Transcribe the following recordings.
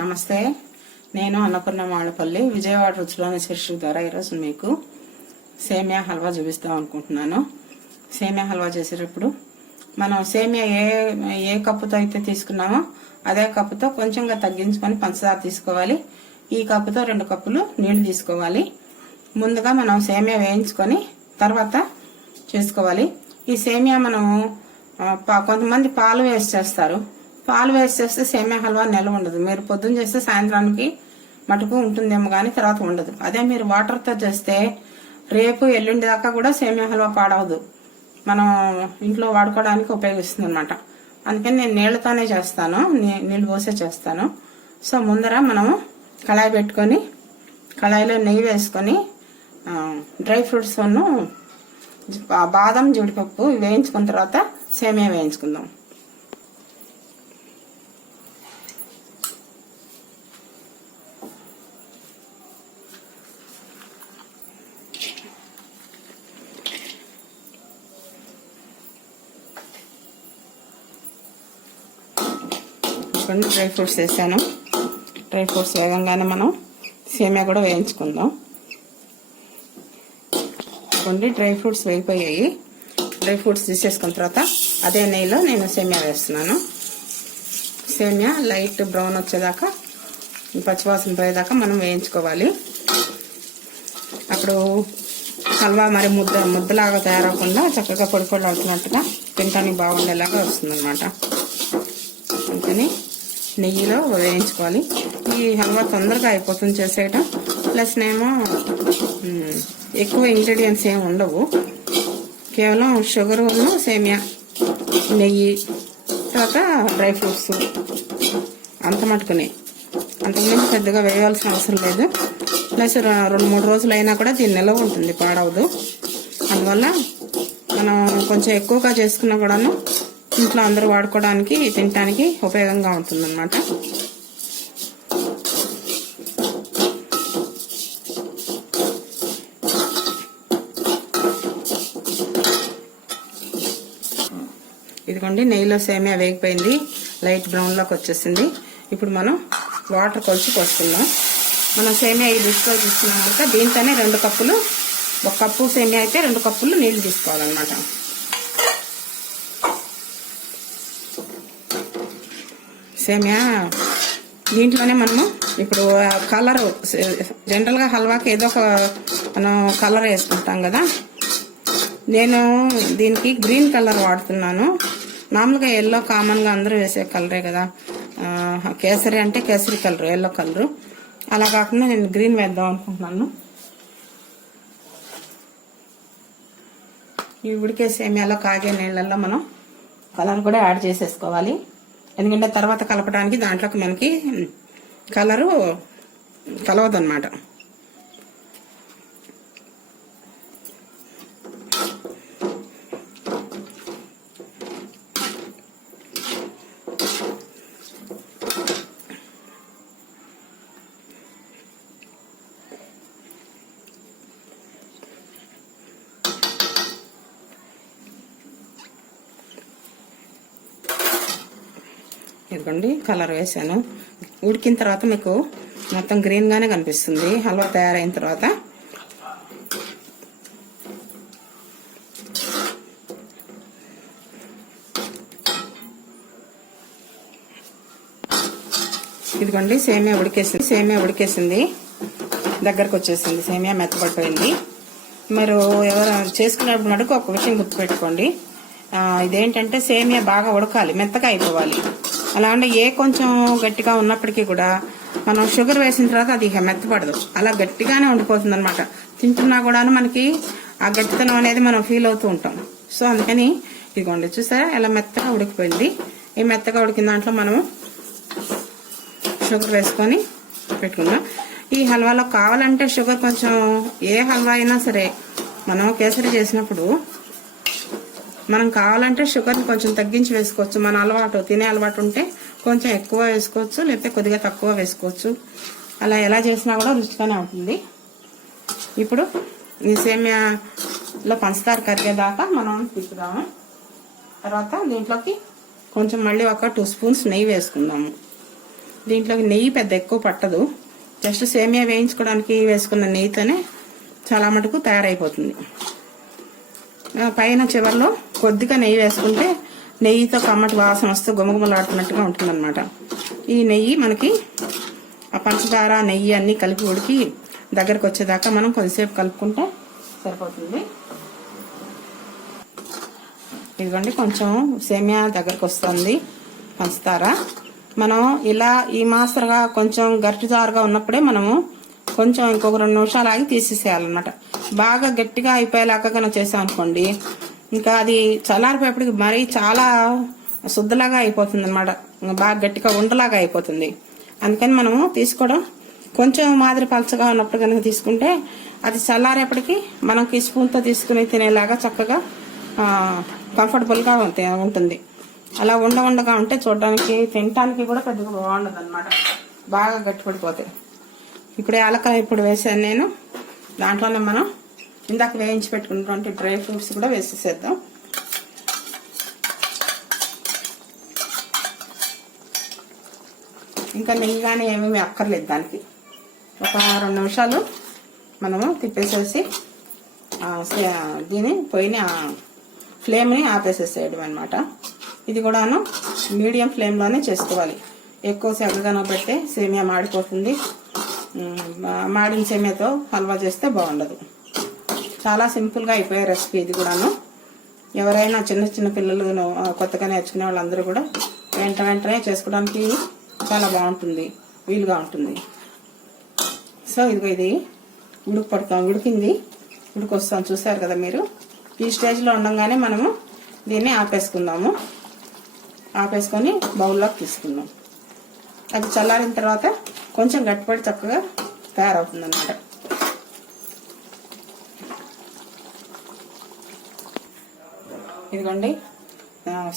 నమస్తే. నేను అన్నపూర్ణ మాడపల్లి విజయవాడ రుచిలోని శీర్షిక ద్వారా ఈరోజు మీకు సేమియా హల్వా చూపిస్తాం అనుకుంటున్నాను. సేమియా హల్వా చేసేటప్పుడు మనం సేమియా ఏ ఏ కప్పుతో అయితే తీసుకున్నామో అదే కప్పుతో కొంచెంగా తగ్గించుకొని పంచదార తీసుకోవాలి. ఈ కప్పుతో రెండు కప్పులు నీళ్ళు తీసుకోవాలి. ముందుగా మనం సేమియా వేయించుకొని తర్వాత చేసుకోవాలి. ఈ సేమియా మనం కొంతమంది పాలు వేసి చేస్తారు. పాలు వేసి చేస్తే సేమియా హల్వా నిల్వ ఉండదు. మీరు పొద్దున్న చేస్తే సాయంత్రానికి మటుకు ఉంటుందేమో కానీ తర్వాత ఉండదు. అదే మీరు వాటర్తో చేస్తే రేపు ఎల్లుండి దాకా కూడా సేమియా హల్వా పాడవదు. మనం ఇంట్లో వాడుకోవడానికి ఉపయోగిస్తుంది అనమాట అందుకని నేను నీళ్ళతోనే చేస్తాను. నీ- నీళ్ళు పోసే చేస్తాను. సో ముందర మనము కళాయి పెట్టుకొని కళాయిలో నెయ్యి వేసుకొని డ్రై ఫ్రూట్స్ బాదం జీడిపప్పు వేయించుకున్న తర్వాత సేమియా వేయించుకుందాం. కొన్ని డ్రై ఫ్రూట్స్ వేసాను. డ్రై ఫ్రూట్స్ వేగంగానే మనం సేమియా కూడా వేయించుకుందాం. కొన్ని డ్రై ఫ్రూట్స్ వేగిపోయాయి. డ్రై ఫ్రూట్స్ తీసేసుకున్న తర్వాత అదే నెయ్యిలో నేను సేమియా వేస్తున్నాను. సేమియా లైట్ బ్రౌన్ వచ్చేదాకా పచ్చివాసన పోయేదాకా మనం వేయించుకోవాలి. అప్పుడు హల్వా మరి ముద్ద ముద్దలాగా తయారవకుండా చక్కగా పొడి పొడి అవుతున్నట్టుగా తినడానికి బాగుండేలాగా వస్తుందన్నమాట. అందుకని నెయ్యిలో వేయించుకోవాలి. ఈ హల్వా తొందరగా అయిపోతుంది చేసేయటం. ప్లస్ నేమో ఎక్కువ ఇంగ్రీడియంట్స్ ఏమి ఉండవు. కేవలం షుగర్ సేమియా నెయ్యి తర్వాత డ్రై ఫ్రూట్స్. అంత మటుకునే. అంతకుమించి పెద్దగా వేయాల్సిన అవసరం లేదు. ప్లస్ రెండు మూడు రోజులు అయినా కూడా దీని నిలవ ఉంటుంది పాడవదు. అందువల్ల మనం కొంచెం ఎక్కువగా చేసుకున్నా కూడాను ఇంట్లో అందరూ వాడుకోవడానికి తినడానికి ఉపయోగంగా ఉంటుంది అనమాట ఇదిగోండి నెయ్యిలో సేమియా వేగిపోయింది. లైట్ బ్రౌన్లోకి వచ్చేసింది. ఇప్పుడు మనం వాటర్ కొలిచి పోసుకుందాం. మనం సేమియా ఈ లిస్ట్లో తీసుకున్నాం కనుక దీంతోనే రెండు కప్పులు ఒక కప్పు సేమియా అయితే రెండు కప్పులు నీళ్ళు తీసుకోవాలన్నమాట. సేమియా దీంట్లోనే మనము ఇప్పుడు కలర్ జనరల్గా హల్వాకి ఏదో ఒక మనం కలర్ వేసుకుంటాం కదా. నేను దీనికి గ్రీన్ కలర్ వాడుతున్నాను. మామూలుగా ఎల్లో కామన్గా అందరూ వేసే కలరే కదా. కేసరి అంటే కేసరి కలర్ ఎల్లో కలరు. అలా కాకుండా నేను గ్రీన్ వేద్దాం అనుకుంటున్నాను. ఈ ఉడికే సేమియాలో కాగే నీళ్ళల్లో మనం కలర్ కూడా యాడ్ చేసేసుకోవాలి. ఎందుకంటే తర్వాత కలపడానికి దాంట్లోకి మనకి కలరు కలవదు ఇదిగోండి కలర్ వేసాను ఉడికిన తర్వాత మీకు మొత్తం గ్రీన్గానే కనిపిస్తుంది. హల్వా తయారైన తర్వాత ఇదిగోండి సేమియా ఉడికేసింది. సేమియా ఉడికేసింది. దగ్గరకు వచ్చేసింది. సేమియా మెత్తపడిపోయింది మీరు ఎవరు చేసుకునేప్పుడు నడుకు ఒక విషయం గుర్తుపెట్టుకోండి. ఇదేంటంటే సేమియా బాగా ఉడకాలి మెత్తగా అయిపోవాలి. అలా అంటే ఏ కొంచెం గట్టిగా ఉన్నప్పటికీ కూడా మనం షుగర్ వేసిన తర్వాత అది మెత్తపడదు అలా గట్టిగానే ఉండిపోతుంది అనమాట తింటున్నా కూడాను మనకి ఆ గట్టితనం అనేది మనం ఫీల్ అవుతూ ఉంటాం. సో అందుకని ఇదిగోండి చూసారా? ఇలా మెత్తగా ఉడికిపోయింది. ఈ మెత్తగా ఉడికిన దాంట్లో మనము షుగర్ వేసుకొని పెట్టుకుందాం. ఈ హల్వాలో కావాలంటే షుగర్ కొంచెం ఏ హల్వా అయినా సరే మనం కేసరి చేసినప్పుడు మనం కావాలంటే షుగర్ని కొంచెం తగ్గించి వేసుకోవచ్చు. మన అలవాటు తినే అలవాటు ఉంటే కొంచెం ఎక్కువ వేసుకోవచ్చు లేకపోతే కొద్దిగా తక్కువ వేసుకోవచ్చు. అలా ఎలా చేసినా కూడా రుచిగానే ఉంటుంది. ఇప్పుడు ఈ సేమియాలో పంచదార కరిగేదాకా మనం తిప్పుదాము. తర్వాత దీంట్లోకి కొంచెం మళ్ళీ ఒక టూ స్పూన్స్ నెయ్యి వేసుకుందాము. దీంట్లోకి నెయ్యి పెద్ద ఎక్కువ పట్టదు. జస్ట్ సేమియా వేయించుకోవడానికి వేసుకున్న నెయ్యితోనే చాలా మటుకు తయారైపోతుంది. పైన చివర్లో కొద్దిగా నెయ్యి వేసుకుంటే నెయ్యితో కమ్మటి వాసన వస్తూ గుమగుమలాడుతున్నట్టుగా ఉంటుందన్నమాట. ఈ నెయ్యి మనకి ఆ పంచదార నెయ్యి అన్నీ కలిపి ఉడికి దగ్గరకు వచ్చేదాకా మనం కొద్దిసేపు కలుపుకుంటే సరిపోతుంది. ఇదిగోండి కొంచెం సేమియా దగ్గరకు వస్తుంది పంచదార. మనం ఇలా ఈ మాసరగా కొంచెం గట్టిదారుగా ఉన్నప్పుడే మనము కొంచెం ఇంకొక రెండు నిమిషాలు ఆగి తీసేసేయాలన్నమాట. బాగా గట్టిగా అయిపోయేలాగా కనుక చేసాం అనుకోండి ఇంకా అది చల్లారిపోయేప్పటికి మరీ చాలా శుద్ధలాగా అయిపోతుంది అనమాట బాగా గట్టిగా ఉండలాగా అయిపోతుంది. అందుకని మనము తీసుకోవడం కొంచెం మాదిరి పలచగా ఉన్నప్పుడు కనుక తీసుకుంటే అది చల్లారేపటికి మనకి స్పూన్తో తీసుకుని తినేలాగా చక్కగా కంఫర్టబుల్గా ఉంటుంది. అలా ఉండ ఉండగా ఉంటే చూడడానికి తినటానికి కూడా పెద్దగా బాగుండదు అనమాట బాగా గట్టిపడిపోతాయి. ఇప్పుడు యాలకాయ ఇప్పుడు వేసాను నేను. దాంట్లోనే మనం ఇందాక వేయించి పెట్టుకున్నటువంటి డ్రై ఫ్రూట్స్ కూడా వేసేసేద్దాం. ఇంకా నెయ్యి కానీ ఏమేమి అక్కర్లేదు దానికి. ఒక రెండు నిమిషాలు మనము తిప్పేసేసి దీని పోయిన ఫ్లేమ్ని ఆపేసేసేయడం అనమాట ఇది కూడాను మీడియం ఫ్లేమ్లోనే చేసుకోవాలి. ఎక్కువ సెగగానో పెడితే సేమియా మాడిపోతుంది. మాడిన సేమియాతో హల్వా చేస్తే బాగుండదు. చాలా సింపుల్గా అయిపోయే రెసిపీ ఇది కూడాను. ఎవరైనా చిన్న చిన్న పిల్లలు కొత్తగా నేర్చుకునే వాళ్ళందరూ కూడా వెంట వెంటనే చేసుకోవడానికి చాలా బాగుంటుంది వీలుగా ఉంటుంది. సో ఇదిగో ఇది ఉడుకు పడుతాం ఉడికింది. ఉడికొస్తాం చూసారు కదా మీరు? ఈ స్టేజ్లో ఉండగానే మనము దీన్ని ఆపేసుకుందాము. ఆపేసుకొని బౌల్లోకి తీసుకుందాం. అది చల్లారిన తర్వాత కొంచెం గట్టిపడి చక్కగా తయారవుతుంది అన్నమాట ఇదిగోండి.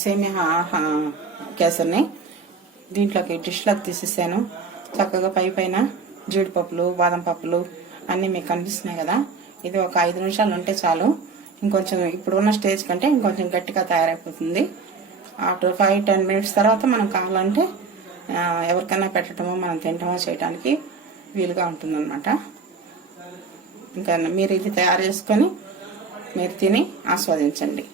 సేమియా కేసర్ని కేసరిని దీంట్లోకి డిష్లోకి తీసేసాను. చక్కగా పై పైన జీడిపప్పులు బాదం పప్పులు అన్నీ మీకు కనిపిస్తున్నాయి కదా. ఇది ఒక ఐదు నిమిషాలు ఉంటే చాలు. ఇంకొంచెం ఇప్పుడు ఉన్న స్టేజ్ కంటే ఇంకొంచెం గట్టిగా తయారైపోతుంది. ఆఫ్టర్ ఫైవ్ టెన్ మినిట్స్ తర్వాత మనం కావాలంటే ఎవరికైనా పెట్టడమో మనం తినటమో చేయడానికి వీలుగా ఉంటుందన్నమాట. ఇంకా మీరు ఇది తయారు చేసుకొని మీరు తిని ఆస్వాదించండి.